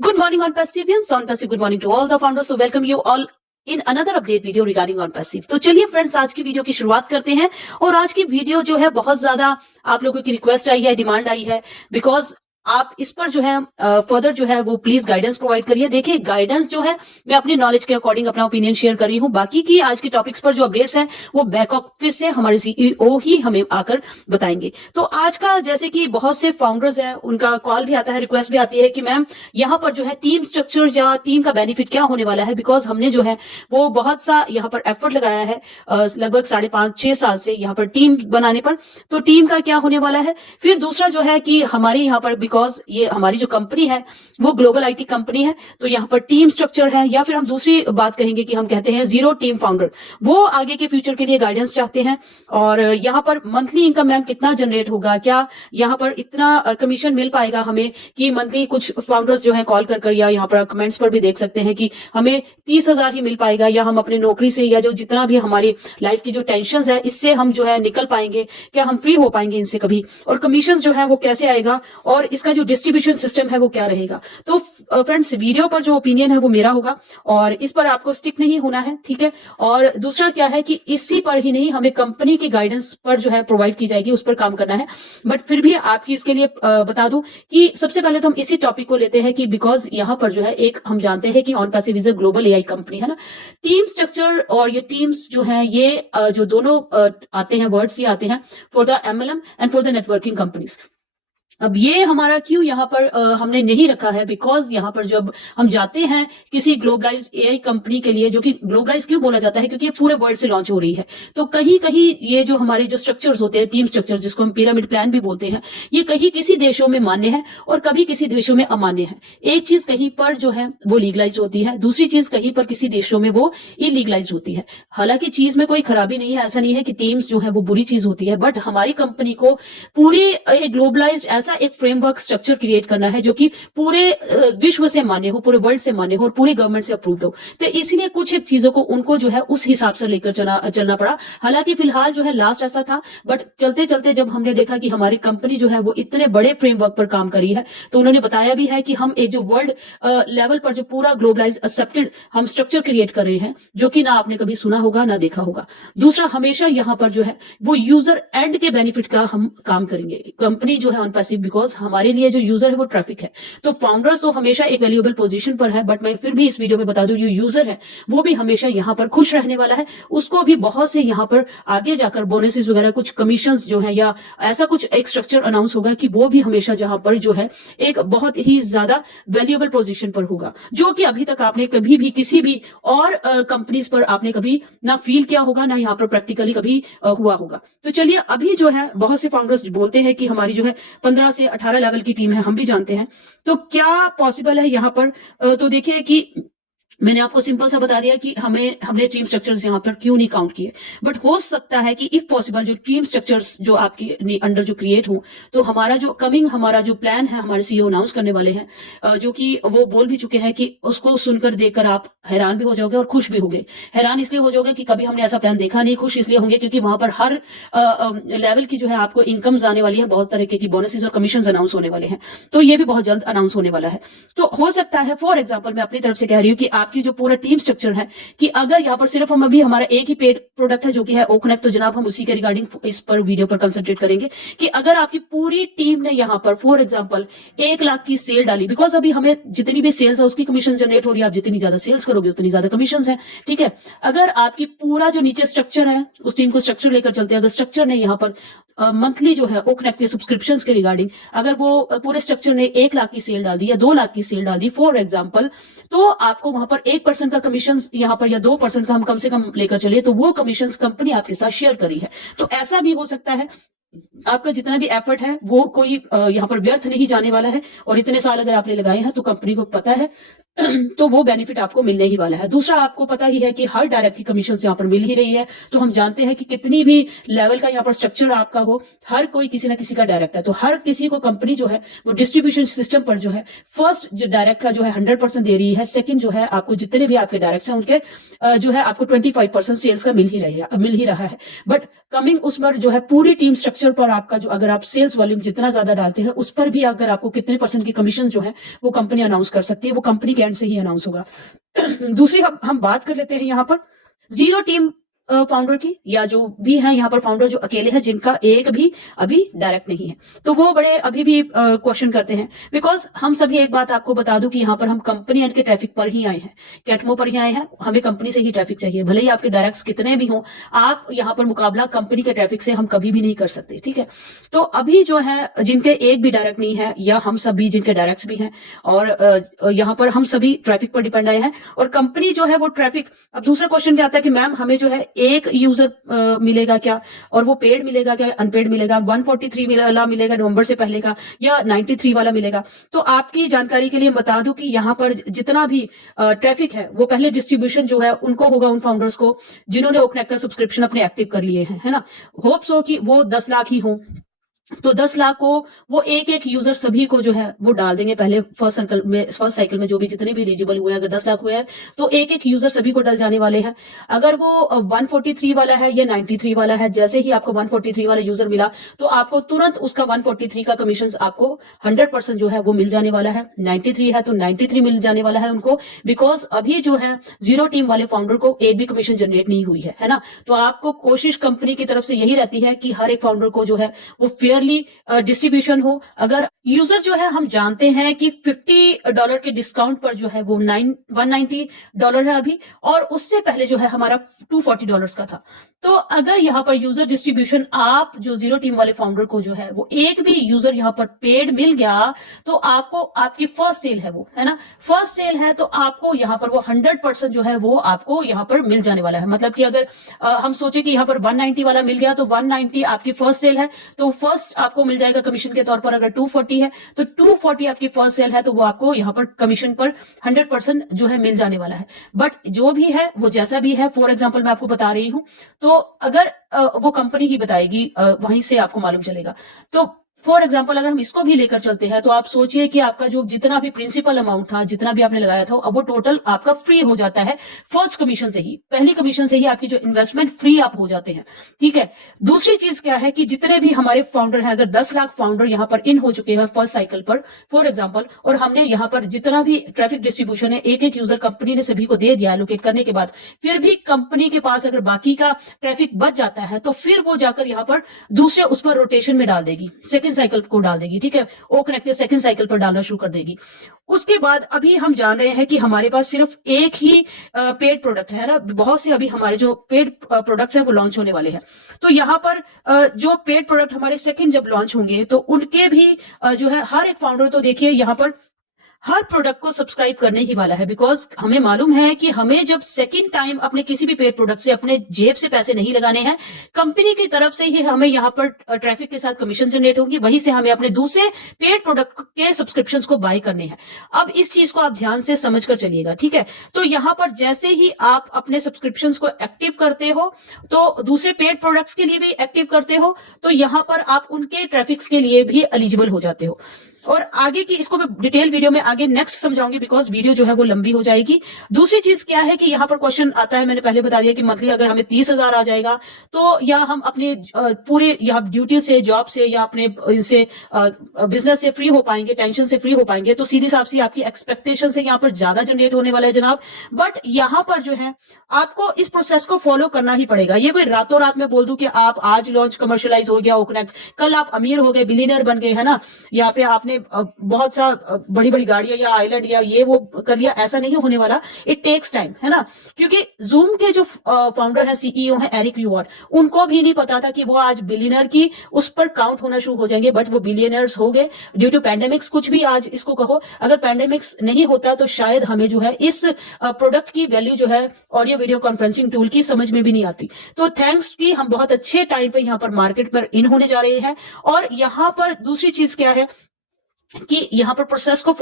Good morning on Passivians. On Passive, good morning to all the founders. So welcome you all in another update video regarding on Passive. तो चलिए friends, आज की video की शुरुआत करते हैं। और आज की वीडियो जो है बहुत ज्यादा आप लोगों की रिक्वेस्ट आई है, डिमांड आई है, बिकॉज आप इस पर जो है फर्दर जो है वो प्लीज गाइडेंस प्रोवाइड करिए। देखिए, गाइडेंस जो है मैं अपनी नॉलेज के अकॉर्डिंग अपना ओपिनियन शेयर कर रही हूँ। बाकी की आज के टॉपिक्स पर जो अपडेट्स हैं वो बैक ऑफिस से हमारे सीईओ ही हमें आकर बताएंगे। तो आज का जैसे कि बहुत से फाउंडर्स हैं, उनका कॉल भी आता है, रिक्वेस्ट भी आती है कि मैम यहाँ पर जो है टीम स्ट्रक्चर या टीम का बेनिफिट क्या होने वाला है, बिकॉज हमने जो है वो बहुत सा यहाँ पर एफर्ट लगाया है लगभग 5.5-6 साल से यहाँ पर टीम बनाने पर। तो टीम का क्या होने वाला है। फिर दूसरा जो है कि हमारे यहाँ पर बिकॉज ये हमारी जो कंपनी है वो ग्लोबल आईटी कंपनी है, तो यहाँ पर टीम स्ट्रक्चर है, या फिर हम दूसरी बात कहेंगे कि हम कहते हैं जीरो टीम फाउंडर, वो आगे के फ्यूचर के लिए गाइडेंस चाहते हैं। और यहाँ पर मंथली इनकम मैम कितना जनरेट होगा, क्या यहाँ पर इतना कमीशन मिल पाएगा हमें कि मंथली, कुछ फाउंडर्स जो है कॉल कर या यहाँ पर कमेंट्स पर भी देख सकते हैं कि हमें 30,000 ही मिल पाएगा, या हम अपनी नौकरी से या जो जितना भी हमारी लाइफ की जो टेंशन है इससे हम जो है निकल पाएंगे, क्या हम फ्री हो पाएंगे इनसे कभी, और कमीशन जो है वो कैसे आएगा, और इसका जो डिस्ट्रीब्यूशन सिस्टम है वो क्या रहेगा। तो फ्रेंड्स, वीडियो पर जो ओपिनियन है वो मेरा होगा और इस पर आपको स्टिक नहीं होना है, ठीक है। और दूसरा क्या है कि इसी पर ही नहीं, हमें कंपनी की गाइडेंस पर जो है प्रोवाइड की जाएगी, उस पर काम करना है। बट फिर भी आपकी इसके लिए बता दूं कि सबसे पहले तो हम इसी टॉपिक को लेते हैं कि बिकॉज यहाँ पर जो है एक हम जानते हैं कि on passive is a global AI company है ना। टीम स्ट्रक्चर और ये टीम्स जो है ये जो दोनों आते हैं वर्ड्स, ये आते हैं for the MLM and for the networking companies. अब ये हमारा क्यों यहाँ पर हमने नहीं रखा है, बिकॉज यहाँ पर जब हम जाते हैं किसी ग्लोबलाइज्ड एआई कंपनी के लिए, जो कि ग्लोबलाइज क्यों बोला जाता है, क्योंकि ये पूरे वर्ल्ड से लॉन्च हो रही है, तो कहीं कहीं ये जो हमारे जो स्ट्रक्चर्स होते हैं, टीम स्ट्रक्चर्स जिसको हम पिरामिड प्लान भी बोलते हैं, ये कहीं किसी देशों में मान्य है और कभी किसी देशों में अमान्य है। एक चीज कहीं पर जो है वो लीगलाइज होती है, दूसरी चीज कहीं पर किसी देशों में वो इलीगलाइज होती है। हालांकि चीज में कोई खराबी नहीं है, ऐसा नहीं है कि टीम्स जो है वो बुरी चीज होती है, बट हमारी कंपनी को पूरे ग्लोबलाइज एक फ्रेमवर्क स्ट्रक्चर क्रिएट करना है जो कि पूरे विश्व से मान्य हो, पूरे वर्ल्ड से मान्य हो और पूरी गवर्नमेंट से अप्रूव्ड हो। तो इसलिए कुछ एक चीजों को उनको जो है उस हिसाब से लेकर चलना पड़ा। हालांकि फिलहाल जो है लास्ट ऐसा था, बट चलते चलते जब हमने देखा कि हमारी कंपनी जो है वो इतने बड़े फ्रेमवर्क पर काम करी है, तो उन्होंने बताया भी है कि हम एक जो वर्ल्ड लेवल पर जो पूरा ग्लोबलाइज एक्सेप्टेड हम स्ट्रक्चर क्रिएट कर रहे हैं, जो कि ना आपने कभी सुना होगा ना देखा होगा। दूसरा, हमेशा यहाँ पर जो है वो यूजर एंड के बेनिफिट का हम काम करेंगे। कंपनी जो है ऑन पैसिव, बिकॉज हमारे लिए जो यूजर है वो ट्रैफिक है, तो फाउंडर्स तो हमेशा एक वैल्यूएबल पोजीशन पर है, बट मैं फिर भी इस वीडियो में बता दूं, जो यूजर है वो भी हमेशा यहाँ पर खुश रहने वाला है। उसको भी बहुत से यहाँ पर आगे जाकर बोनसेस वगैरह, कुछ कमीशंस जो है या ऐसा कुछ एक स्ट्रक्चर अनाउंस होगा कि वो भी हमेशा जहां पर जो है एक बहुत ही ज्यादा वैल्यूएबल पोजीशन पर होगा, जो कि अभी तक आपने कभी भी किसी भी और कंपनीज पर आपने कभी ना फील किया होगा, ना यहाँ पर प्रैक्टिकली कभी हुआ होगा। तो चलिए, अभी जो है बहुत से फाउंडर्स बोलते हैं कि हमारी जो है 15 से 18 लेवल की टीम है, हम भी जानते हैं, तो क्या पॉसिबल है यहाँ पर। तो देखिए कि मैंने आपको सिंपल सा बता दिया कि हमने टीम स्ट्रक्चर्स यहाँ पर क्यों नहीं काउंट किए, बट हो सकता है कि इफ पॉसिबल जो टीम स्ट्रक्चर्स जो आपके अंडर जो क्रिएट हो, तो हमारा जो प्लान है, हमारे सीईओ अनाउंस करने वाले हैं, जो कि वो बोल भी चुके हैं कि उसको सुनकर देखकर आप हैरान भी हो जाओगे और खुश भी होगे। हैरान इसलिए हो जाओगे कि कभी हमने ऐसा प्लान देखा नहीं, खुश इसलिए होंगे क्योंकि वहां पर हर लेवल की जो है आपको इनकम्स आने वाली है, बहुत तरीके की बोनसेस और कमीशन अनाउंस होने वाले हैं, तो ये भी बहुत जल्द अनाउंस होने वाला है। तो हो सकता है, फॉर एग्जाम्पल मैं अपनी तरफ से कह रही हूँ कि आपकी जो पूरा टीम स्ट्रक्चर है, कि अगर यहाँ पर सिर्फ हम अभी हमारा एक ही पेड प्रोडक्ट है जो कि है ओकनेक्ट, तो जनाब हम उसी के रिगार्डिंग इस पर वीडियो पर कंसंट्रेट करेंगे कि अगर आपकी पूरी टीम ने यहाँ पर फॉर एग्जांपल 1 लाख की सेल डाली, बिकॉज अभी हमें जितनी भी सेल्स है उसकी कमीशन जनरेट हो रही है, आप जितनी ज्यादा सेल्स करोगे उतनी ज्यादा कमीशन है, ठीक है। अगर आपकी पूरा जो नीचे स्ट्रक्चर है, उस टीम को स्ट्रक्चर लेकर चलते हैं, अगर स्ट्रक्चर ने यहाँ पर मंथली जो है ओकनेक्ट के सब्सक्रिप्शंस के रिगार्डिंग, अगर वो पूरे स्ट्रक्चर ने 1 लाख की सेल डाल दी या 2 लाख की सेल डाल दी फॉर एग्जांपल, तो आपको वहां पर 1% का कमीशन यहाँ पर या 2% का हम कम से कम लेकर चले, तो वो कमीशन कंपनी आपके साथ शेयर करी है। तो ऐसा भी हो सकता है, आपका जितना भी एफर्ट है वो कोई यहाँ पर व्यर्थ नहीं जाने वाला है, और इतने साल अगर आपने लगाए हैं तो कंपनी को पता है तो वो बेनिफिट आपको मिलने ही वाला है। दूसरा, आपको पता ही है कि हर डायरेक्ट की कमीशन यहाँ पर मिल ही रही है, तो हम जानते हैं कि कितनी भी लेवल का यहाँ पर स्ट्रक्चर आपका हो, हर कोई किसी ना किसी का डायरेक्ट है, तो हर किसी को कंपनी जो है वो डिस्ट्रीब्यूशन सिस्टम पर जो है फर्स्ट जो डायरेक्ट का जो है 100% दे रही है, सेकंड जो है आपको जितने भी आपके डायरेक्ट हैं उनके जो है आपको 25% सेल्स का मिल ही रहा है। बट कमिंग उस पर जो है पूरी टीम स्ट्रक्चर पर आपका जो अगर आप सेल्स वॉल्यूम जितना ज्यादा डालते हैं उस पर भी अगर आपको कितने % की कमीशन जो है वो कंपनी अनाउंस कर सकती है, वो कंपनी के एंड से ही अनाउंस होगा। दूसरी हम बात कर लेते हैं यहाँ पर जीरो टीम फाउंडर की, या जो भी है यहाँ पर फाउंडर जो अकेले हैं जिनका एक भी अभी डायरेक्ट नहीं है, तो वो बड़े अभी भी क्वेश्चन करते हैं। बिकॉज हम सभी एक बात आपको बता दूं कि यहाँ पर हम कंपनी एंड के ट्रैफिक पर ही आए हैं, कैटमो पर ही आए हैं, हमें कंपनी से ही ट्रैफिक चाहिए, भले ही आपके डायरेक्ट्स कितने भी हों, आप यहाँ पर मुकाबला कंपनी के ट्रैफिक से हम कभी भी नहीं कर सकते, ठीक है। तो अभी जो है जिनके एक भी डायरेक्ट नहीं है, या हम सभी जिनके डायरेक्ट्स भी हैं, और यहाँ पर हम सभी ट्रैफिक पर डिपेंड आए हैं, और कंपनी जो है वो ट्रैफिक। अब दूसरा क्वेश्चन क्या आता है कि मैम हमें जो है एक यूजर मिलेगा क्या, और वो पेड मिलेगा क्या, अनपेड मिलेगा, 143 वाला मिलेगा नवंबर से पहले का, या 93 वाला मिलेगा। तो आपकी जानकारी के लिए बता दूं कि यहाँ पर जितना भी ट्रैफिक है वो पहले डिस्ट्रीब्यूशन जो है उनको होगा, उन फाउंडर्स को जिन्होंने ओकनेक्टर सब्सक्रिप्शन अपने एक्टिव कर लिए हैं, है ना। होप्स हो कि वो 10 लाख ही हो, तो 10 लाख को वो एक यूजर सभी को जो है वो डाल देंगे पहले फर्स्ट साइकिल में जो भी जितने भी एलिजिबल हुए हैं, अगर 10 लाख हुए हैं तो एक यूजर सभी को डल जाने वाले हैं। अगर वो 143 वाला है या 93 वाला है, जैसे ही आपको 143 वाला यूजर मिला तो आपको तुरंत उसका 143 का कमीशन आपको 100% जो है वो मिल जाने वाला है। 93 है तो 93 मिल जाने वाला है उनको, बिकॉज अभी जो है जीरो टीम वाले फाउंडर को एक भी कमीशन जनरेट नहीं हुई है ना। तो आपको कोशिश कंपनी की तरफ से यही रहती है कि हर एक फाउंडर को जो है वो डिस्ट्रीब्यूशन हो। अगर यूजर जो है हम जानते हैं कि $50 के डिस्काउंट पर जो है वो $190 है अभी, और उससे पहले जो है हमारा $240 का था। तो अगर यहाँ पर यूजर डिस्ट्रीब्यूशन आप जो जीरो टीम वाले फाउंडर को जो है वो एक भी यूजर यहाँ पर पेड मिल गया तो आपको आपकी फर्स्ट सेल है वो, है ना, फर्स्ट सेल है तो आपको यहाँ पर वो 100% जो है वो आपको यहाँ पर मिल जाने वाला है। मतलब कि अगर हम सोचे कि यहाँ पर 190 वाला मिल गया तो 190 आपकी फर्स्ट सेल है, तो फर्स्ट आपको मिल जाएगा कमीशन के तौर पर। अगर 240 है तो 240 आपकी फर्स्ट सेल है तो वो आपको यहाँ पर कमीशन पर 100% जो है मिल जाने वाला है। बट जो भी है वो जैसा भी है, फॉर एग्जांपल मैं आपको बता रही हूं, तो अगर वो कंपनी ही बताएगी वहीं से आपको मालूम चलेगा। तो फॉर एग्जाम्पल अगर हम इसको भी लेकर चलते हैं तो आप सोचिए कि आपका जो जितना भी प्रिंसिपल अमाउंट था, जितना भी आपने लगाया था, अब वो टोटल आपका फ्री हो जाता है फर्स्ट कमीशन से ही, पहली कमीशन से ही आपकी जो इन्वेस्टमेंट फ्री आप हो जाते हैं, ठीक है। दूसरी चीज क्या है कि जितने भी हमारे फाउंडर हैं, अगर 10 लाख फाउंडर यहाँ पर इन हो चुके हैं फर्स्ट साइकिल पर फॉर एग्जाम्पल, और हमने यहाँ पर जितना भी ट्रैफिक डिस्ट्रीब्यूशन है एक यूजर कंपनी ने सभी को दे दिया एलोकेट करने के बाद, फिर भी कंपनी के पास अगर बाकी का ट्रैफिक बच जाता है तो फिर वो जाकर यहाँ पर दूसरे उस पर रोटेशन में डाल देगी, सेकंड साइकिल को डाल देगी, ठीक है, ओ कनेक्टेड सेकंड साइकिल पर डालना शुरू कर देगी। उसके बाद अभी हम जान रहे हैं कि हमारे पास सिर्फ एक ही पेड प्रोडक्ट है ना, बहुत से अभी हमारे जो पेड प्रोडक्ट्स हैं वो लॉन्च होने वाले हैं। तो यहाँ पर जो पेड प्रोडक्ट हमारे सेकंड जब लॉन्च होंगे तो उनके भी जो है हर एक फाउंडर तो देखिए यहाँ पर हर प्रोडक्ट को सब्सक्राइब करने ही वाला है, बिकॉज हमें मालूम है कि हमें जब सेकंड टाइम अपने किसी भी पेड प्रोडक्ट से अपने जेब से पैसे नहीं लगाने हैं, कंपनी की तरफ से ही हमें यहाँ पर ट्रैफिक के साथ कमीशन जनरेट होंगी, वहीं से हमें अपने दूसरे पेड प्रोडक्ट के सब्सक्रिप्शंस को बाय करने हैं। अब इस चीज को आप ध्यान से समझ कर चलिएगा, ठीक है। तो यहाँ पर जैसे ही आप अपने सब्सक्रिप्शंस को एक्टिव करते हो तो दूसरे पेड प्रोडक्ट्स के लिए भी एक्टिव करते हो, तो यहाँ पर आप उनके ट्रैफिक्स के लिए भी एलिजिबल हो जाते हो। और आगे की इसको मैं डिटेल वीडियो में आगे नेक्स्ट समझाऊंगी, बिकॉज वीडियो जो है वो लंबी हो जाएगी। दूसरी चीज क्या है कि यहाँ पर क्वेश्चन आता है, मैंने पहले बता दिया कि मंथली अगर हमें 30,000 आ जाएगा तो या हम अपने पूरे यहाँ ड्यूटी से, जॉब से या अपने इनसे बिजनेस से फ्री हो पाएंगे, टेंशन से फ्री हो पाएंगे, तो सीधी साफ सी आपकी एक्सपेक्टेशन से यहाँ पर ज्यादा जनरेट होने वाला है जनाब। बट यहाँ पर जो है आपको इस प्रोसेस को फॉलो करना ही पड़ेगा। ये कोई रातों रात में बोल दूं कि आप आज लॉन्च कमर्शियलाइज हो गया ओकनेक्ट, कल आप अमीर हो गए, बिलियनर बन गए, है ना, यहाँ पे आपने बहुत सा बड़ी बड़ी गाड़ियां या आइलैंड या ये वो कर लिया, ऐसा नहीं होने वाला। इट टेक्स टाइम, है ना, क्योंकि जूम के जो फाउंडर है, सीईओ है एरिक यूआर, उनको भी नहीं पता था कि वो आज बिलियनर की उस पर काउंट होना शुरू हो जाएंगे, बट वो बिलियनर्स हो गए ड्यू टू पैंडेमिक्स। कुछ भी आज इसको कहो, अगर पैंडेमिक्स नहीं होता तो शायद हमें जो है इस प्रोडक्ट की वैल्यू जो है ऑडियो वीडियो कॉन्फ्रेंसिंग टूल की समझ में भी नहीं आती। तो थैंक्स कि हम बहुत अच्छे टाइम पे यहाँ पर मार्केट पर इन होने जा रहे हैं। और यहाँ पर दूसरी चीज क्या है कि यहाँ पर प्रोसेस को